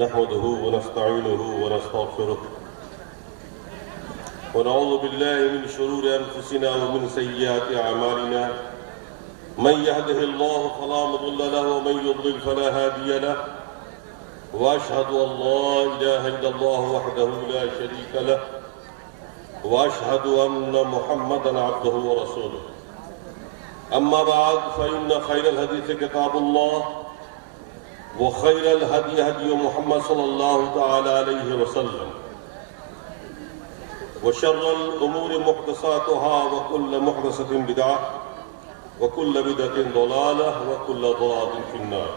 نحمده ونستعينه ونستغفره ونعوذ بالله من شرور أنفسنا ومن سيئات أعمالنا من يهده الله فلا مضل له ومن يضلل فلا هادي له وأشهد أن لا إله إلا الله وحده لا شريك له وأشهد أن محمدا عبده ورسوله أما بعد فإن خير الحديث كتاب الله وخير الهدي هدي محمد صلى الله تعالى عليه وسلم وشر الأمور محدثاتها وكل محدثة بدعة وكل بدعة ضلالة وكل ضلالة في النار.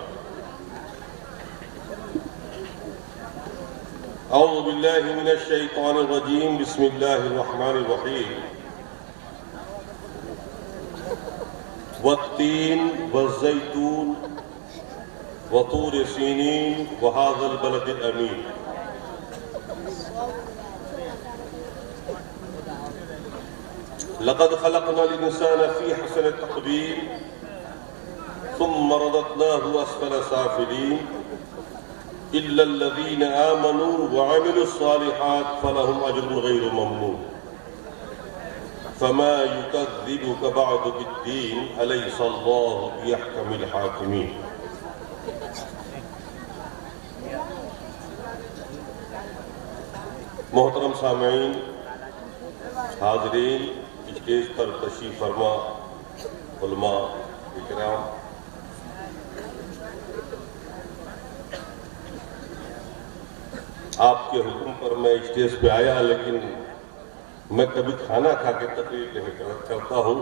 أعوذ بالله من الشيطان الرجيم. بسم الله الرحمن الرحيم. والتين والزيتون وطور سينين وهذا البلد الأمين. لقد خلقنا الإنسان في حسن التقدير ثم رددناه أسفل سافلين إلا الذين آمنوا وعملوا الصالحات فلهم أجر غير ممنون. فما يكذبك بعد بالدين أليس الله بأحكم الحاكمين. محترم سامعین، حاضرین، اسٹیج پر تشریف فرما علماء اکرام، آپ کے حکم پر میں اسٹیج پہ آیا، لیکن میں کبھی کھانا کھا کے تقریر نہیں کرتا ہوں،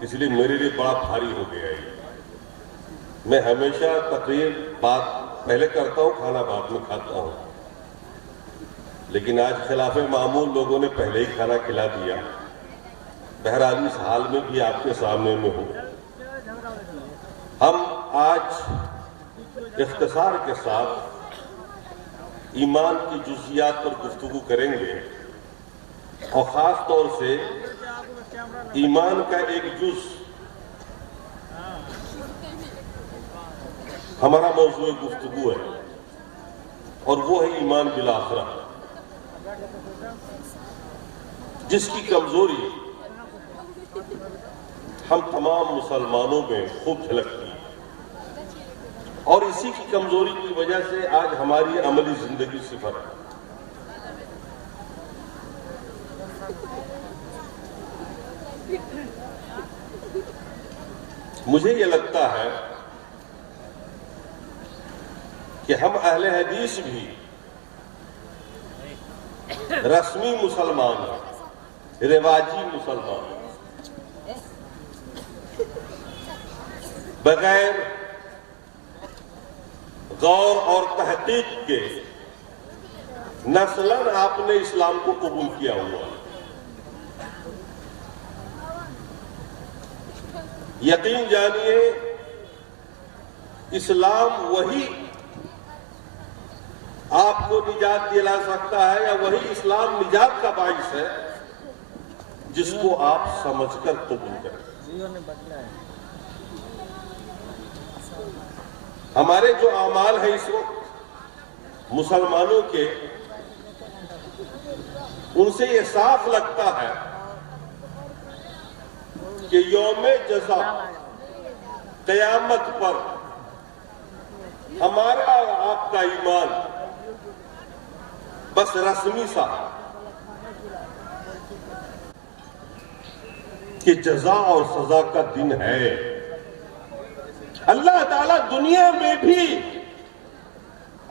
اس لیے میرے لیے بڑا بھاری ہو گیا ہے۔ میں ہمیشہ تقریر بات پہلے کرتا ہوں، کھانا بعد میں کھاتا ہوں، لیکن آج خلاف معمول لوگوں نے پہلے ہی کھانا کھلا دیا۔ بہرحال اس حال میں بھی آپ کے سامنے میں ہوں۔ ہم آج اختصار کے ساتھ ایمان کی جزیات پر گفتگو کریں گے، اور خاص طور سے ایمان کا ایک جز ہمارا موضوع گفتگو ہے، اور وہ ہے ایمان بالآخرہ، جس کی کمزوری ہم تمام مسلمانوں میں خوب جھلکتی ہے، اور اسی کی کمزوری کی وجہ سے آج ہماری عملی زندگی صفر ہے۔ مجھے یہ لگتا ہے کہ ہم اہل حدیث بھی رسمی مسلمان ہیں، رواجی مسلمان ہیں، بغیر غور اور تحقیق کے نسلاً آپ نے اسلام کو قبول کیا ہوا۔ یقین جانیے، اسلام وہی آپ کو نجات دلا سکتا ہے، یا وہی اسلام نجات کا باعث ہے جس کو آپ سمجھ کر قبول کریں۔ ہمارے جو اعمال ہیں اس وقت مسلمانوں کے، ان سے یہ صاف لگتا ہے کہ یوم جزا قیامت پر ہمارا اور آپ کا ایمان بس رسمی سا کہ جزا اور سزا کا دن ہے۔ اللہ تعالیٰ دنیا میں بھی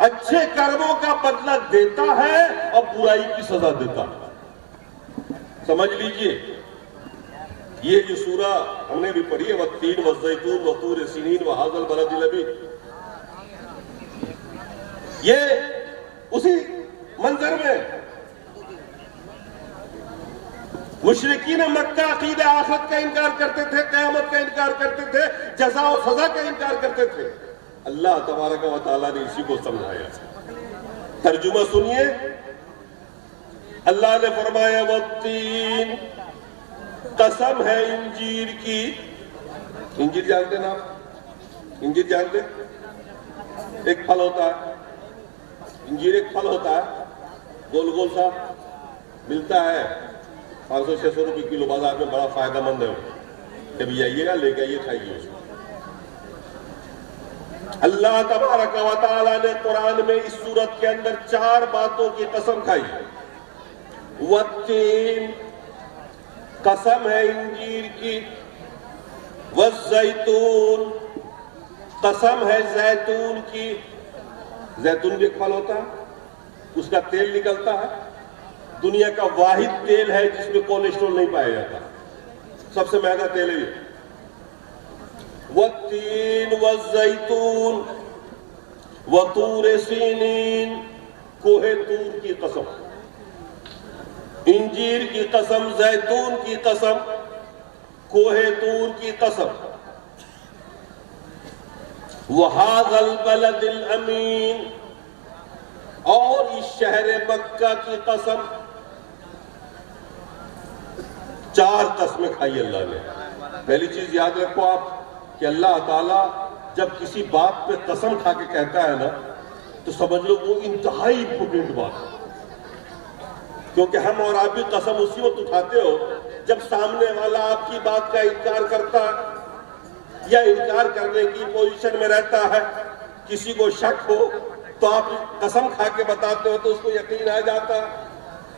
اچھے کرموں کا بدلہ دیتا ہے اور برائی کی سزا دیتا ہے۔ سمجھ لیجئے، یہ جو سورہ ہم نے بھی پڑھی ہے، والتین والزیتون وطور سینین وہذا البلد الامین، یہ اسی منظر میں مشرکین مکہ عقیدہ آخرت کا انکار کرتے تھے، قیامت کا انکار کرتے تھے، جزا و سزا کا انکار کرتے تھے۔ اللہ تبارک و تعالیٰ نے اسی کو سمجھایا۔ ترجمہ سنیے، اللہ نے فرمایا والتین، قسم ہے انجیر کی۔ انجیر جانتے نا آپ؟ انجیر جانتے؟ ایک پھل ہوتا ہے، انجیر ایک پھل ہوتا ہے، گول گول سا ملتا ہے، 500-600 روپے کلو، بازار میں بڑا فائدہ مند ہے، کبھی آئیے گا لے کے آئیے کھائیے اس کو۔ اللہ تبارک و تعالیٰ نے قرآن میں اس سورت کے اندر 4 باتوں کی قسم کھائی۔ والتین، قسم ہے انجیر کی، والزیتون، قسم ہے زیتون کی۔ زیتون بھی ایک پھل ہوتا ہے، اس کا تیل نکلتا ہے، دنیا کا واحد تیل ہے جس میں کولیسٹرول نہیں پایا جاتا، سب سے مہنگا تیل ہے یہ۔ والتین والزیتون وطور سینین، کوہ طور کی قسم، انجیر کی قسم، زیتون کی قسم، کوہ طور کی قسم۔ وَهَذَا الْبَلَدِ الْأَمِينَ، اور اس شہر مکہ کی قسم۔ 4 قسمیں کھائی اللہ نے۔ پہلی چیز یاد رکھو آپ کہ اللہ تعالیٰ جب کسی بات پہ قسم کھا کے کہتا ہے نا تو سمجھ لو وہ انتہائی امپورٹنٹ بات ہے، کیونکہ ہم اور آپ بھی قسم اسی وقت اٹھاتے ہو جب سامنے والا آپ کی بات کا انکار کرتا ہے یا انکار کرنے کی پوزیشن میں رہتا ہے، کسی کو شک ہو تو آپ قسم کھا کے بتاتے ہو تو اس کو یقین آ جاتا ہے۔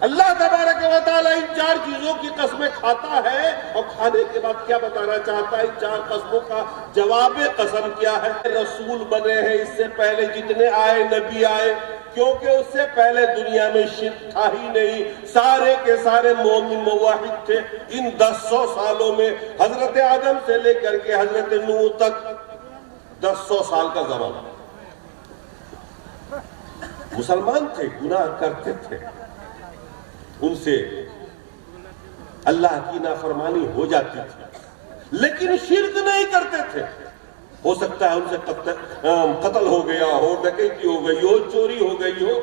اللہ تبارک و تعالیٰ ان 4 چیزوں کی قسمیں کھاتا ہے، اور کھانے کے بعد کیا بتانا چاہتا ہے؟ ان 4 قسموں کا جواب قسم کیا ہے؟ رسول بنے ہیں اس سے پہلے جتنے آئے نبی آئے، کیونکہ اس سے پہلے دنیا میں شرک تھا ہی نہیں، سارے کے سارے مومن موحد تھے۔ ان 100 سالوں میں حضرت آدم سے لے کر کے حضرت نوح تک 100 سال کا زمانہ، مسلمان تھے، گناہ کرتے تھے، ان سے اللہ کی نافرمانی ہو جاتی تھی، لیکن شرک نہیں کرتے تھے۔ ہو سکتا ہے ان سے قتل ہو گیا ہو، ڈکیتی ہو گئی ہو، چوری ہو گئی ہو،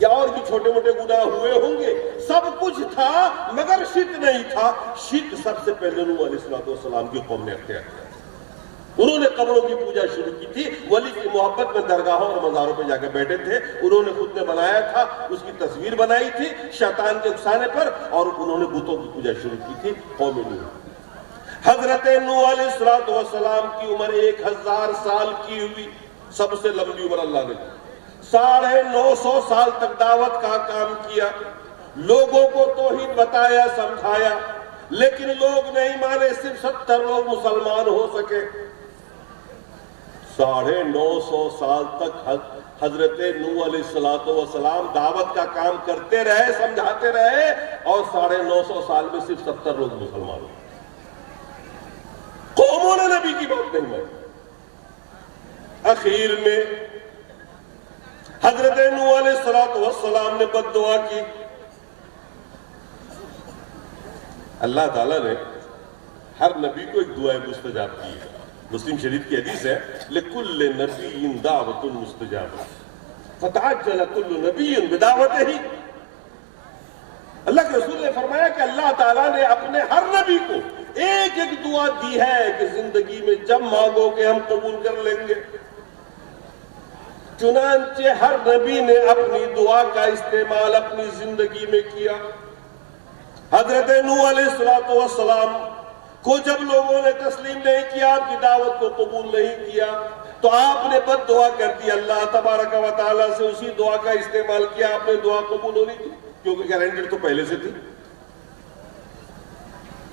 یا اور بھی چھوٹے موٹے گناہ ہوئے ہوں گے، سب کچھ تھا مگر شرک نہیں تھا۔ شرک سب سے پہلے نوح علیہ السلام کی قوم نے اختیار کیا، انہوں نے قبروں کی پوجا شروع کی تھی، ولی کی محبت میں درگاہوں اور مزاروں پہ جا کے بیٹھے تھے، انہوں نے خود نے بنایا تھا، اس کی تصویر بنائی تھی شیطان کے اکسانے پر، اور انہوں نے بتوں کی پوجا شروع کی تھی قوم نوح۔ حضرت نوح علیہ السلام کی عمر 1000 سال کی ہوئی، سب سے لمبی عمر اللہ نے دی۔ 950 سال تک دعوت کا کام کیا، لوگوں کو توحید بتایا، سمجھایا، لیکن لوگ نہیں مانے، صرف 70 لوگ مسلمان ہو سکے۔ 950 سال تک حضرت نوح علیہ السلام دعوت کا کام کرتے رہے، سمجھاتے رہے، اور 950 سال میں صرف 70 لوگ مسلمان ہوئے۔ قوموں نے نبی کی بات نہیں مانی۔ اخیر میں حضرت نوح علیہ السلام نے بد دعا کی۔ اللہ تعالیٰ نے ہر نبی کو ایک دعا مستجاب کی ہے۔ مسلم شریف کی حدیث ہے، لِكُلِّ نَبِيٍّ دَعْوَةٌ مُسْتَجَابَةٌ فَتَعَجَّلَ كُلُّ نَبِيٍّ بِدَعْوَتِهِ۔ اللہ کے رسول نے فرمایا کہ اللہ تعالیٰ نے اپنے ہر نبی کو ایک ایک دعا دی ہے کہ زندگی میں جب مانگو گے ہم قبول کر لیں گے۔ چنانچہ ہر نبی نے اپنی دعا کا استعمال اپنی زندگی میں کیا۔ حضرت نوح علیہ السلام کو جب لوگوں نے تسلیم نہیں کیا، آپ کی دعوت کو قبول نہیں کیا، تو آپ نے بد دعا کر دی، اللہ تبارک و تعالیٰ سے اسی دعا کا استعمال کیا، آپ نے دعا قبول ہونی تھی، کیونکہ گارنٹی تو پہلے سے تھی۔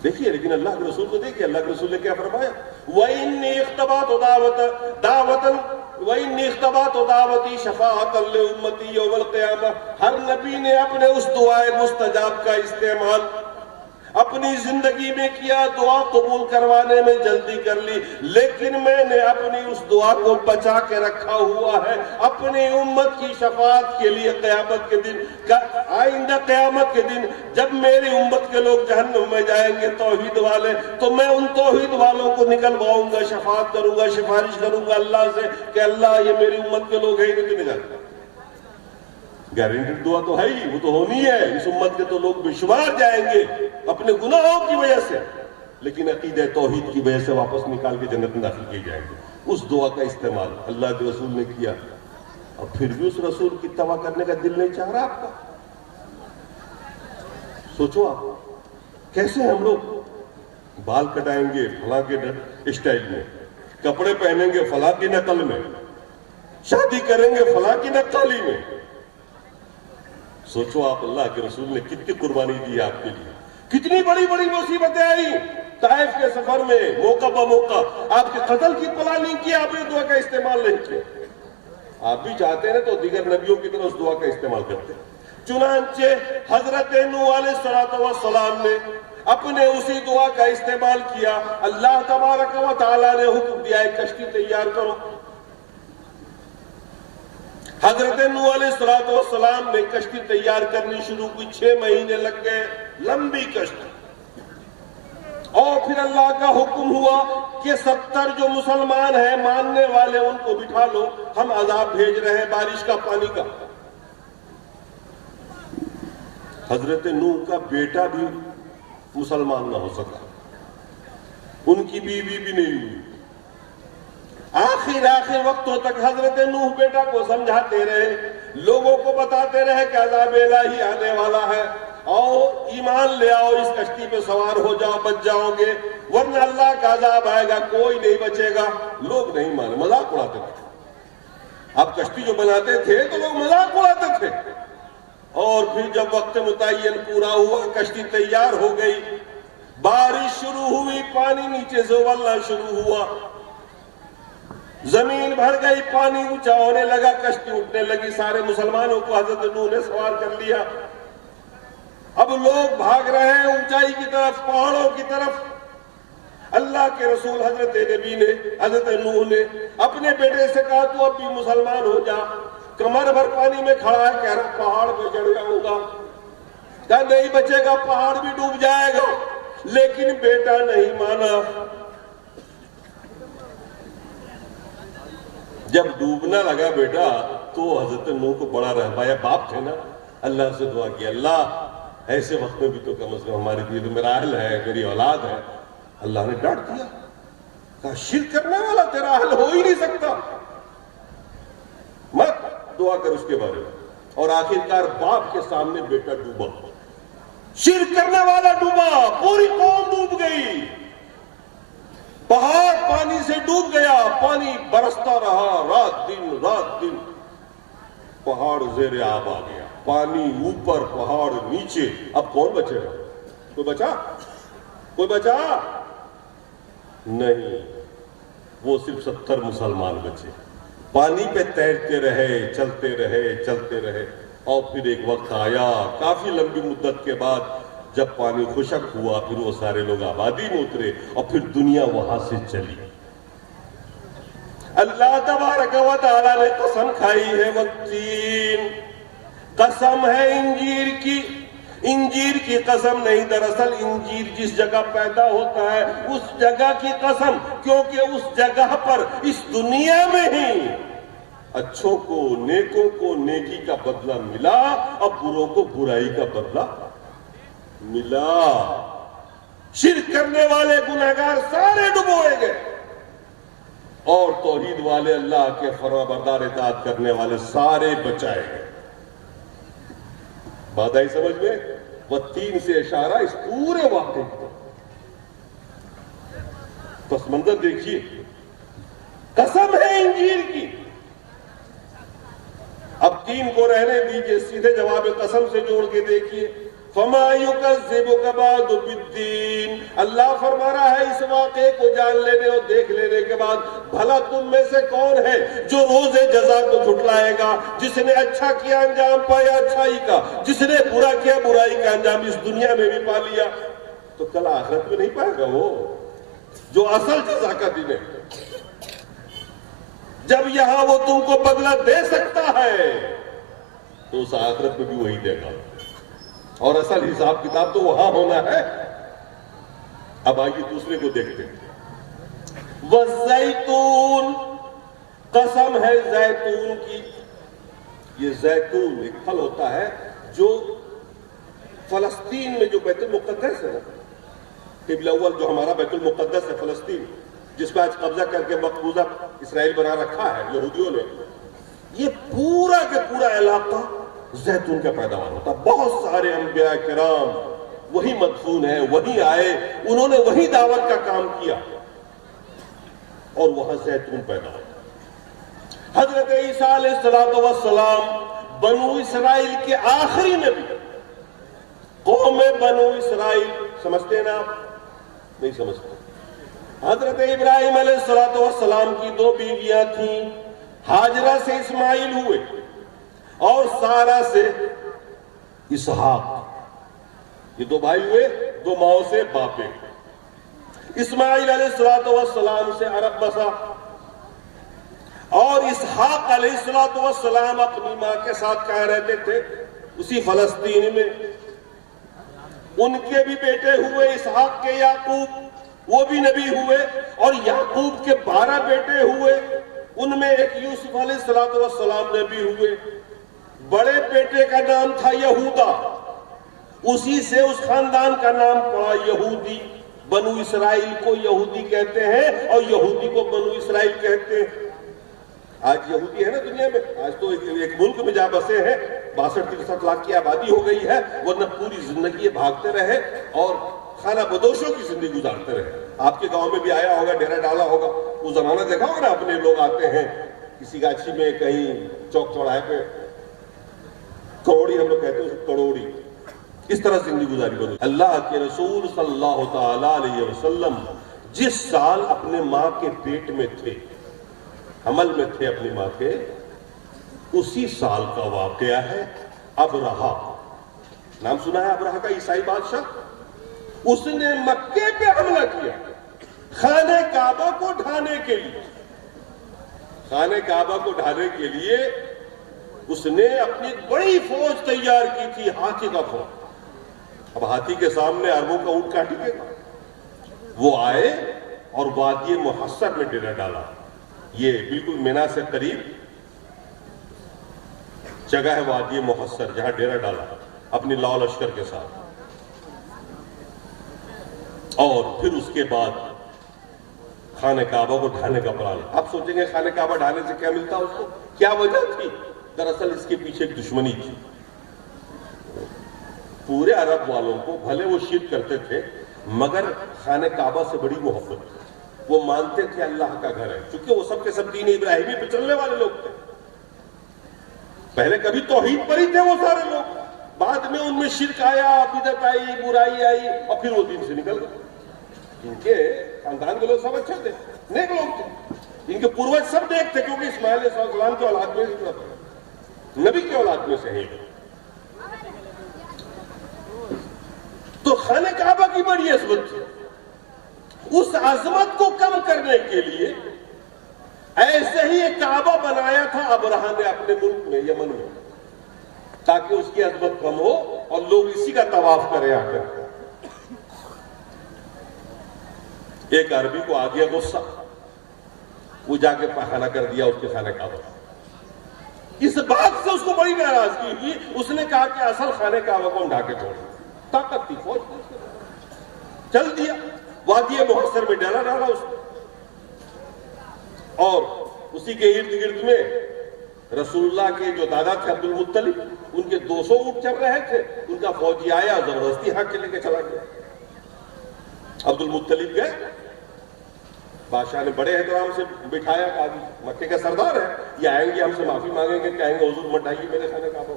دیکھیے لیکن اللہ کے رسول کو دیکھیے، اللہ کے رسول نے کیا فرمایا، وَإِنِّي اخْتَبَعْتُ دَعْوَتِي شَفَاعَةً لِأُمَّتِي يَوْمَ الْقِيَامَةِ۔ ہر نبی نے اپنے اس دعائے مستجاب کا استعمال اپنی زندگی میں کیا، دعا قبول کروانے میں جلدی کر لی، لیکن میں نے اپنی اس دعا کو بچا کے رکھا ہوا ہے اپنی امت کی شفاعت کے لیے قیامت کے دن۔ آئندہ قیامت کے دن جب میری امت کے لوگ جہنم میں جائیں گے توحید والے، تو میں ان توحید والوں کو نکلواؤں گا، شفاعت کروں گا، سفارش کروں گا اللہ سے کہ اللہ یہ میری امت کے لوگ ہیں، انہیں تو نکال۔ گارنٹیڈ دعا تو ہے ہی، وہ تو ہونی ہے، اس امت کے تو لوگ بے شمار جائیں گے اپنے گناہوں کی وجہ سے، لیکن عقیدہ توحید کی وجہ سے واپس نکال کے جنت میں داخل کیے جائیں گے۔ اس دعا کا استعمال اللہ کے رسول نے کیا، اور پھر بھی اس رسول کی اتباع کرنے کا دل نہیں چاہ رہا آپ کا. سوچو آپ کیسے ہم لوگ بال کٹائیں گے فلاں کے اسٹائل میں، کپڑے پہنیں گے فلاں کی نقل میں، شادی کریں گے فلاں کی نقالی میں. سوچو آپ اللہ کے رسول نے کتنی قربانی دی آپ کے لیے، کتنی بڑی بڑی مصیبتیں آئی. طائف کے سفر میں موقع بموقع آپ کے قتل کی پلاننگ کی، آپ نے دعا کا استعمال نہیں کیا. آپ بھی چاہتے ہیں تو دیگر نبیوں کی طرح اس دعا کا استعمال کرتے. چنانچہ حضرت نوح علیہ السلام نے اپنے اسی دعا کا استعمال کیا. اللہ تبارک و تعالیٰ نے حکم دیا ہے کشتی تیار کرو. حضرت نوح علیہ السلام نے کشتی تیار کرنی شروع کی. 6 مہینے لگ گئے، لمبی کشتی. اور پھر اللہ کا حکم ہوا کہ 70 جو مسلمان ہیں ماننے والے ان کو بٹھا لو، ہم عذاب بھیج رہے ہیں بارش کا، پانی کا. حضرت نوح کا بیٹا بھی مسلمان نہ ہو سکا، ان کی بیوی بھی نہیں ہوئی. آخر وقتوں تک حضرت نوح بیٹا کو سمجھاتے رہے، لوگوں کو بتاتے رہے کہ عذاب الہی آنے والا ہے، اور ایمان لے آؤ، اس کشتی پہ سوار ہو جاؤ، بچ جاؤ گے، ورنہ اللہ کا عذاب آئے گا، کوئی نہیں بچے گا. لوگ نہیں مانے، مذاق اڑاتے تھے. آپ کشتی جو بناتے تھے تو لوگ مذاق اڑاتے تھے. اور پھر جب وقت متعین پورا ہوا، کشتی تیار ہو گئی، بارش شروع ہوئی، پانی نیچے سے ابلنا شروع ہوا، زمین بھر گئی، پانی اونچا ہونے لگا، کشتی اٹھنے لگی. سارے مسلمانوں کو حضرت نوح نے سوار کر لیا. اب لوگ بھاگ رہے ہیں اونچائی کی طرف، پہاڑوں کی طرف. اللہ کے رسول حضرت نبی نے، حضرت نوح نے اپنے بیٹے سے کہا تو اب بھی مسلمان ہو جا. کمر بھر پانی میں کھڑا ہے، کہہ رہا پہاڑ پہ چڑھ جاؤں گا. کہا نہیں بچے گا، پہاڑ بھی ڈوب جائے گا. لیکن بیٹا نہیں مانا. جب ڈوبنا لگا بیٹا تو حضرت نوح کو بڑا رہبایا باپ تھے نا، اللہ سے دعا کی، اللہ ایسے وقت میں بھی تو کم از کم ہمارے لیے تو میرا اہل ہے، میری اولاد ہے. اللہ نے ڈانٹ دیا، کہا شرک کرنے والا تیرا اہل ہو ہی نہیں سکتا، مت دعا کر اس کے بارے میں. اور آخرکار باپ کے سامنے بیٹا ڈوبا، شرک کرنے والا ڈوبا، پوری قوم ڈوب گئی. پہاڑ پانی سے ڈوب گیا، پانی برستا رہا رات دن. پہاڑ زیر آب آ گیا، پانی اوپر پہاڑ نیچے. اب کون بچے گا؟ کوئی بچا نہیں. وہ صرف 70 مسلمان بچے، پانی پہ تیرتے رہے، چلتے رہے. اور پھر ایک وقت آیا کافی لمبی مدت کے بعد، جب پانی خشک ہوا، پھر وہ سارے لوگ آبادی میں اترے اور پھر دنیا وہاں سے چلی. اللہ تبارک و تعالیٰ نے قسم کھائی ہے، والتین، قسم ہے انجیر کی قسم نہیں. دراصل انجیر جس جگہ پیدا ہوتا ہے اس جگہ کی قسم، کیونکہ اس جگہ پر اس دنیا میں ہی اچھوں کو، نیکوں کو نیکی کا بدلہ ملا اور بروں کو برائی کا بدلہ ملا. شرک کرنے والے گناہگار سارے ڈبوئے گئے، اور توحید والے، اللہ کے فرما بردار اطاعت کرنے والے سارے بچائے گئے. بات آئی سمجھ میں؟ والتین سے اشارہ اس پورے واقعے کو. پس منظر دیکھیے، قسم ہے انجیر کی. اب تین کو رہنے دیجئے، سیدھے جواب قسم سے جوڑ کے دیکھیے. فَمَا يُكَذِّبُكَ بَعْدُ بِالدِّينِ. اللہ فرما رہا ہے اس واقعے کو جان لینے اور دیکھ لینے کے بعد، بھلا تم میں سے کون ہے جو روز جزا کو جھٹلائے گا؟ جس نے اچھا کیا انجام پایا اچھائی کا، جس نے برا کیا برائی کا انجام اس دنیا میں بھی پا لیا، تو کل آخرت میں نہیں پائے گا وہ جو اصل جزا کا دن ہے. جب یہاں وہ تم کو بدلہ دے سکتا ہے تو اس آخرت میں بھی وہی دے گا، اور اصل حساب کتاب تو وہاں ہونا ہے. اب آئیے دوسرے کو دیکھتے ہیں. والزیتون، قسم ہے زیتون کی. یہ زیتون ایک پھل ہوتا ہے جو فلسطین میں جو بیت المقدس ہے نا، قبلہ اول جو ہمارا بیت المقدس ہے فلسطین، جس پہ آج قبضہ کر کے مقبوضہ اسرائیل بنا رکھا ہے یہودیوں نے، یہ پورا کے پورا علاقہ زیتون کا پیداوار ہوتا. بہت سارے انبیاء کرام وہی مدفون ہیں, وہی آئے, انہوں نے وہی دعوت کا کام کیا اور وہاں زیتون پیدا ہوتا. حضرت عیسیٰ علیہ السلام بنو اسرائیل کے آخری نبی. قوم بنو اسرائیل سمجھتے ہیں نا آپ؟ نہیں سمجھتے. حضرت ابراہیم علیہ السلام کی 2 بیویاں تھیں. ہاجرہ سے اسماعیل ہوئے اور سارہ سے اسحاق. یہ 2 بھائی ہوئے, 2 ماؤں سے باپ. اسماعیل علیہ السلام سے عرب بسا اور اسحاق علیہ السلام اپنی ماں کے ساتھ کہاں رہتے تھے؟ اسی فلسطین میں. ان کے بھی بیٹے ہوئے اسحاق کے یعقوب, وہ بھی نبی ہوئے, اور یعقوب کے 12 بیٹے ہوئے. ان میں ایک یوسف علیہ السلام نبی ہوئے. بڑے بیٹے کا نام تھا یہودا, اسی سے اس خاندان کا نام پڑا یہودی. بنو اسرائیل کو یہودی کہتے ہیں اور یہودی کو بنو اسرائیل کہتے ہیں. آج یہودی ہے نا دنیا میں, آج تو ایک ملک میں جا بسے ہیں, 62-63 لاکھ کی آبادی ہو گئی ہے, ورنہ پوری زندگی بھاگتے رہے اور خانہ بدوشوں کی زندگی گزارتے رہے. آپ کے گاؤں میں بھی آیا ہوگا, ڈیرا ڈالا ہوگا, وہ زمانہ دیکھا ہوگا نا, اپنے لوگ آتے ہیں کسی گاچھی میں, کہیں چوک چوراہے پہ, کروڑی ہم لوگ کہتے ہیں اس کروڑی, اس طرح زندگی گزاری بنو. اللہ کے رسول صلی اللہ تعالی علیہ وسلم جس سال اپنے ماں کے پیٹ میں تھے, حمل میں تھے اپنی ماں کے, اسی سال کا واقعہ ہے. ابرہہ نام سنا ہے ابرہہ کا, عیسائی بادشاہ. اس نے مکے پہ حملہ کیا خانہ کعبہ کو ڈھانے کے لیے. خانہ کعبہ کو ڈھانے کے لیے اس نے اپنی بڑی فوج تیار کی تھی, ہاتھی کا فوج. اب ہاتھی کے سامنے اربوں کا اونٹ کاٹے گا. وہ آئے اور وادی محصر میں ڈیرا ڈالا. یہ بالکل مینا سے قریب جگہ ہے وادی محصر, جہاں ڈیرا ڈالا اپنی لاؤ لشکر کے ساتھ. اور پھر اس کے بعد خانہ کعبہ کو ڈھانے کا پلان. آپ سوچیں گے خانہ کعبہ ڈھانے سے کیا ملتا اس کو, کیا وجہ تھی؟ دراصل اس کے پیچھے ایک دشمنی تھی. پورے عرب والوں کو بھلے وہ شرک کرتے تھے, مگر خانہ کعبہ سے بڑی محبت تھی. وہ مانتے تھے اللہ کا گھر ہے, چونکہ وہ سب کے سب دین ابراہیمی پہ چلنے والے لوگ تھے. پہلے کبھی توحید پر ہی تھے وہ سارے لوگ, بعد میں ان میں شرک آیا, بدعت آئی, برائی آئی, اور پھر وہ دین سے نکل گئے. ان کے خاندان کے لوگ سب اچھے تھے, نیک لوگ تھے, ان کے پوروج سب نیک تھے, کیونکہ اسماعیل علیہ السلام کی اولاد میں سے, نبی کی اولاد میں سے ہیں. تو خانہ کعبہ کی بڑی عظمت تھی. اس عظمت کو کم کرنے کے لیے ایسے ہی ایک کعبہ بنایا تھا ابرہہ نے اپنے ملک میں, یمن میں, تاکہ اس کی عظمت کم ہو اور لوگ اسی کا طواف کریں آ کر. ایک عربی کو آ گیا غصہ, وہ جا کے پاخانہ کر دیا اس کے خانہ کعبہ. اس بات سے اس کو بڑی ناراضگی ہوئی. اس نے کہا کہ اصل خانہ کعبہ کو ہم ڈھا کے چھوڑیں. طاقت تھی, فوج تھی, چل دیا. وادی محصر میں ڈیرا ڈالا اس نے, اور اسی کے ارد گرد میں رسول اللہ کے جو دادا تھے عبد المطلب, ان کے 200 اونٹ چل رہے تھے. ان کا فوجی آیا, زبردستی ہاتھ کے لے کے چلا گیا. عبد المطلب گئے, بادشاہ نے بڑے احترام سے بٹھایا, کہا مکے کا سردار ہے, یہ آئیں گے ہم سے معافی مانگیں گے, کہیں گے حضور مت ڈھائیے میرے خانہ کعبہ.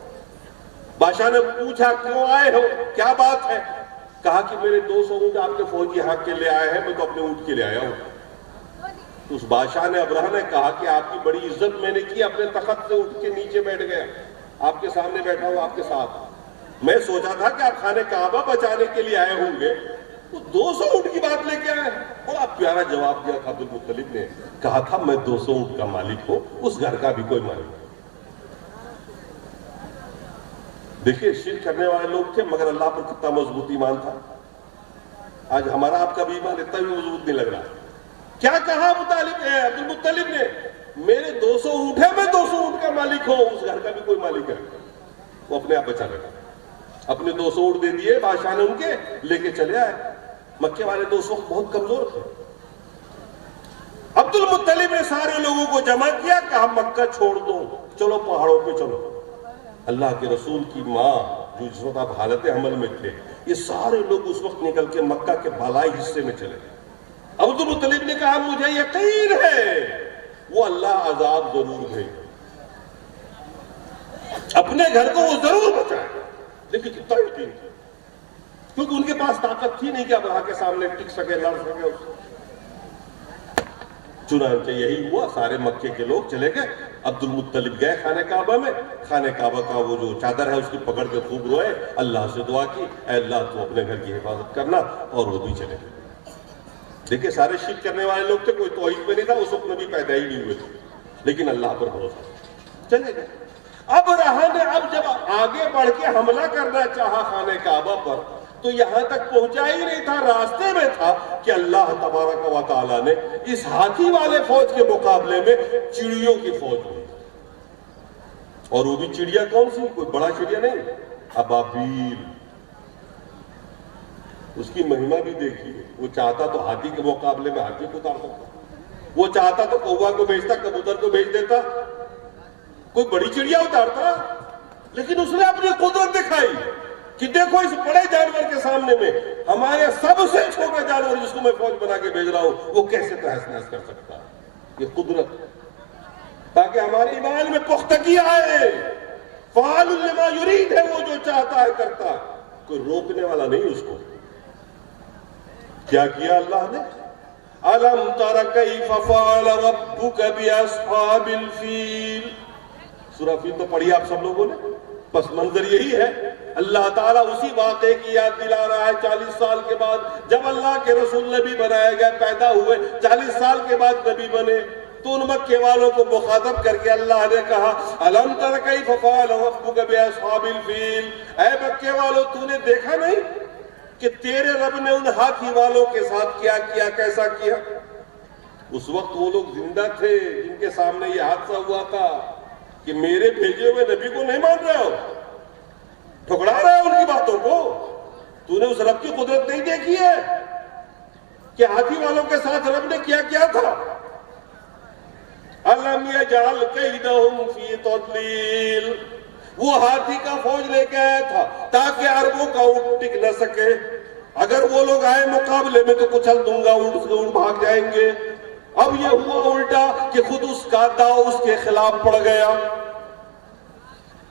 بادشاہ نے پوچھا کیوں آئے ہو, کیا بات ہے؟ کہا کہ میرے 200 اونٹ آپ کے فوجی حق کے لے آئے ہیں, میں تو اپنے اونٹ کے لے آیا ہوں. اس بادشاہ نے ابرہہ نے کہا کہ آپ کی بڑی عزت میں نے کی, اپنے تخت سے اٹھ کے نیچے بیٹھ گیا, آپ کے سامنے بیٹھا ہوں آپ کے ساتھ. میں سوچا تھا کہ آپ خانہ کعبہ بچانے کے لیے آئے ہوں گے, تو 200 اونٹ کی بات لے کے آئے. بڑا پیارا جواب دیا تھا عبد المطلب نے, کہا تھا میں 200 اونٹ کا مالک ہوں, اس گھر کا بھی کوئی مالک. دیکھیے شرک کرنے والے لوگ تھے, مگر اللہ پر کتنا مضبوط ایمان تھا. آج ہمارا آپ کا بھی ایمان اتنا بھی مضبوط نہیں لگ رہا. کیا کہا عبد المطلب نے, میرے 200 اونٹ ہے, میں 200 اونٹ کا مالک ہوں, اس گھر کا بھی کوئی مالک ہے. وہ اپنے آپ بچا رکھا, اپنے 200 اونٹ دے دیے, بادشاہ نے ان کے لے کے چلے آئے. مکے والے 200 بہت کمزور تھے. عبد المطلب نے سارے لوگوں کو جمع کیا, کہا مکہ چھوڑ دو, چلو پہاڑوں پہ چلو. اللہ کے رسول کی ماں جو جس وقت آپ حالت عمل میں تھے، یہ سارے لوگ اس وقت نکل کے مکہ کے بالائی حصے میں چلے. عبد المطلب نے کہا مجھے یقین ہے وہ اللہ عذاب ضرور بھیجے، اپنے گھر کو وہ ضرور بچائے. لیکن کتنا یقین تھا، کیونکہ ان کے پاس طاقت تھی نہیں کہ ابراہ کے سامنے ٹک سکے، لڑ سکے اس سے. چنانچہ یہی ہوا، سارے مکے کے لوگ چلے گئے. عبد المطلب گئے خانہ کعبہ میں، خانہ کعبہ کا وہ جو چادر ہے اس کی پکڑ کے خوب روئے، اللہ سے دعا کی اے اللہ تو اپنے گھر کی حفاظت کرنا، اور وہ بھی چلے گئے. دیکھیں سارے شرک کرنے والے لوگ تھے، کوئی توحید میں نہیں تھا، اس وقت نبی پیدا ہی نہیں ہوئے تھے، لیکن اللہ پر بھروسہ، چلے گئے. اب ابراہ نے اب جب آگے بڑھ کے حملہ کرنا چاہا خانہ کعبہ پر، تو یہاں تک پہنچا ہی نہیں تھا، راستے میں تھا کہ اللہ تبارک و تعالیٰ نے اس ہاتھی والے فوج کے مقابلے میں چڑیوں کی فوج ہوئی. اور وہ بھی چڑیا کون سی؟ کوئی بڑا چڑیا نہیں، ابابیل. اس کی مہمہ بھی دیکھیے. وہ چاہتا تو ہاتھی کے مقابلے میں ہاتھی کو اتار سکتا، وہ چاہتا تو کوا کو بھیجتا، کبوتر کو بھیج دیتا، کوئی بڑی چڑیا اتارتا. لیکن اس نے اپنی قدرت دکھائی کہ دیکھو اس بڑے جانور کے سامنے میں ہمارے سب سے چھوٹا جانور جس کو میں فوج بنا کے بھیج رہا ہوں وہ کیسے تہس نہس کر سکتا ہے. یہ قدرت، تاکہ ہمارے ایمان میں پختگی آئے. فعال لما یرید ہے، وہ جو چاہتا ہے کرتا ہے، کوئی روکنے والا نہیں اس کو. کیا کیا اللہ نے؟ أَلَمْ تَرَ كَيْفَ فَعَلَ رَبُّكَ بِأَصْحَابِ الْفِيلِ. سورہ فیل تو پڑھی آپ سب لوگوں نے. پس منظر یہی ہے، اللہ تعالیٰ اسی واقعے کی یاد دلا رہا ہے 40 سال کے بعد، جب اللہ کے رسول نبی بنائے گئے، پیدا ہوئے، 40 سال کے بعد نبی بنے، تو ان مکے والوں کو مخاطب کر کے اللہ نے کہا أَلَمْ تَرَ كَيْفَ فَعَلَ رَبُّكَ بِأَصْحَابِ الْفِيلِ. اے مکے والوں، تو نے دیکھا نہیں کہ تیرے رب نے ان ہاتھی والوں کے ساتھ کیا کیا، کیسا کیا؟ اس وقت وہ لوگ زندہ تھے جن کے سامنے یہ حادثہ ہوا تھا کہ میرے بھیجے ہوئے نبی کو نہیں مان رہے ہو، ٹھکرا رہے ہو ان کی باتوں کو. تو نے اس رب کی قدرت نہیں دیکھی ہے کہ ہاتھی والوں کے ساتھ رب نے کیا کیا تھا؟ أَلَمْ يَجْعَلْ كَيْدَهُمْ فِي تَضْلِيلٍ. وہ ہاتھی کا فوج لے کے آیا تھا تاکہ عربوں کا اونٹ ٹک نہ سکے. اگر وہ لوگ آئے مقابلے میں تو کچل دوں گا، اونٹ بھاگ جائیں گے. اب یہ ہوا الٹا کہ خود اس کا داؤ اس کے خلاف پڑ گیا.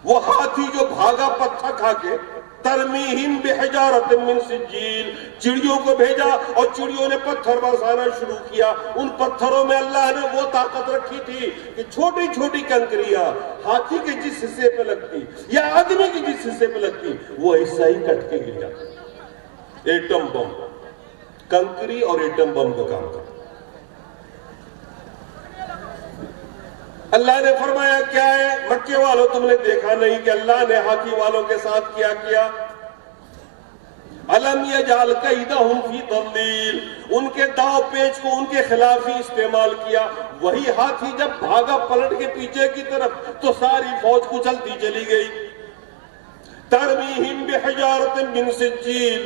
وہ ہاتھی جو بھاگا پتھر کھا کے، ترمیہم بحجارۃ من سجیل، چڑیوں کو بھیجا اور چڑیوں نے پتھر برسانا شروع کیا. ان پتھروں میں اللہ نے وہ طاقت رکھی تھی کہ چھوٹی چھوٹی کنکریاں ہاتھی کے جس حصے پہ لگتی یا آدمی کے جس حصے پہ لگتی وہ حصہ ہی کٹ کے گر جاتا. ایٹم بم، کنکری اور ایٹم بم کا کام تھا. اللہ نے فرمایا کیا ہے مکے والوں، تم نے دیکھا نہیں کہ اللہ نے ہاتھی والوں کے ساتھ کیا کیا؟ أَلَمْ يَجْعَلْ كَيْدَهُمْ فِي تَضْلِيلٍ. ان کے داؤ پیچ کو ان کے خلاف ہی استعمال کیا. وہی ہاتھی جب بھاگا پلٹ کے پیچھے کی طرف تو ساری فوج کچلتی چلی گئی. تَرْمِيهِمْ بِحِجَارَةٍ مِّن سِجِّيلٍ.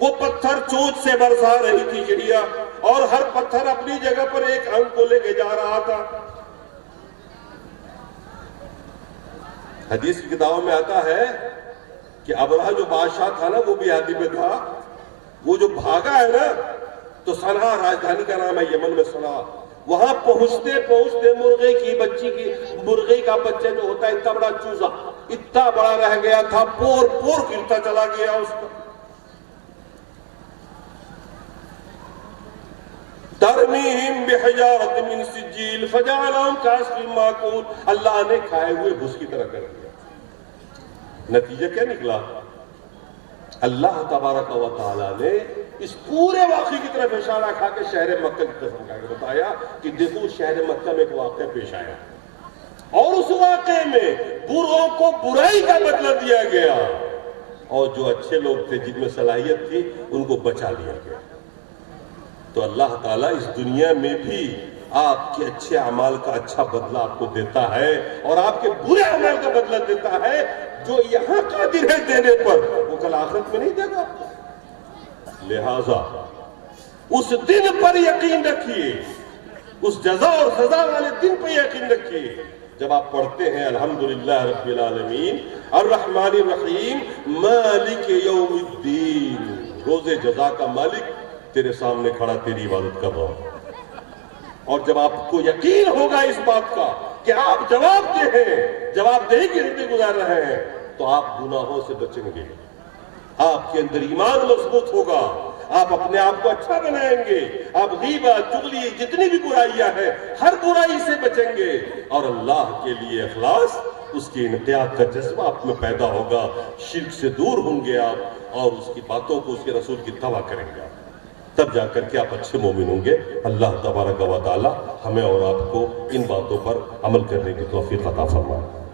وہ پتھر چونچ سے برسا رہی تھی چڑیا، اور ہر پتھر اپنی جگہ پر ایک انگ کو لے کے جا رہا تھا. حدیث کی کتابوں میں آتا ہے کہ ابرہہ جو بادشاہ تھا نا، وہ بھی ہاتھی پہ تھا. وہ جو بھاگا ہے نا، تو صنعا راجدھانی کا نام ہے یمن میں صنعا. وہاں پہنچتے پہنچتے مرغے کا بچہ جو ہوتا ہے اتنا بڑا چوزا، اتنا بڑا رہ گیا تھا، پور پور گرتا چلا گیا اس کا. ترمیہم بحجارۃ من سجیل فجعلہم کعصف ماکول. اللہ نے کھائے ہوئے بھس کی طرح کر دیا. نتیجہ کیا نکلا؟ اللہ تبارک و تعالیٰ نے اس پورے واقعے کی طرف اشارہ کھا کے شہر مکہ کی قسم کھا کے بتایا کہ دیکھو شہر مکہ میں ایک واقعہ پیش آیا، اور اس واقعے میں بروں کو برائی کا بدلہ دیا گیا، اور جو اچھے لوگ تھے جن میں صلاحیت تھی ان کو بچا لیا گیا. تو اللہ تعالیٰ اس دنیا میں بھی آپ کے اچھے اعمال کا اچھا بدلہ آپ کو دیتا ہے، اور آپ کے برے اعمال کا بدلہ دیتا ہے. جو یہاں قادر ہے دینے پر، وہ کل آخرت میں نہیں دے گا. لہذا اس دن پر یقین رکھیے، اس جزا اور سزا والے دن پر یقین رکھیے جب آپ پڑھتے ہیں الحمدللہ رب العالمین الرحمن الرحیم مالک یوم الدین، روز جزا کا مالک تیرے سامنے کھڑا تیری عبادت کر رہا ہوں، اور جب آپ کو یقین ہوگا اس بات کا کہ آپ جواب دہی کی زندگی گزار رہے ہیں، تو آپ گناہوں سے بچیں گے، آپ کے اندر ایمان مضبوط ہوگا، آپ اپنے آپ کو اچھا بنائیں گے، آپ غیبت چغلی جتنی بھی برائیاں ہیں ہر برائی سے بچیں گے، اور اللہ کے لیے اخلاص، اس کی انقیاد کا جذبہ آپ میں پیدا ہوگا، شرک سے دور ہوں گے آپ، اور اس کی باتوں کو اس کے رسول کی اتباع کریں گے آپ، تب جا کر کے آپ اچھے مومن ہوں گے۔ اللہ تبارک و تعالی ہمیں اور آپ کو ان باتوں پر عمل کرنے کی توفیق عطا فرمائے۔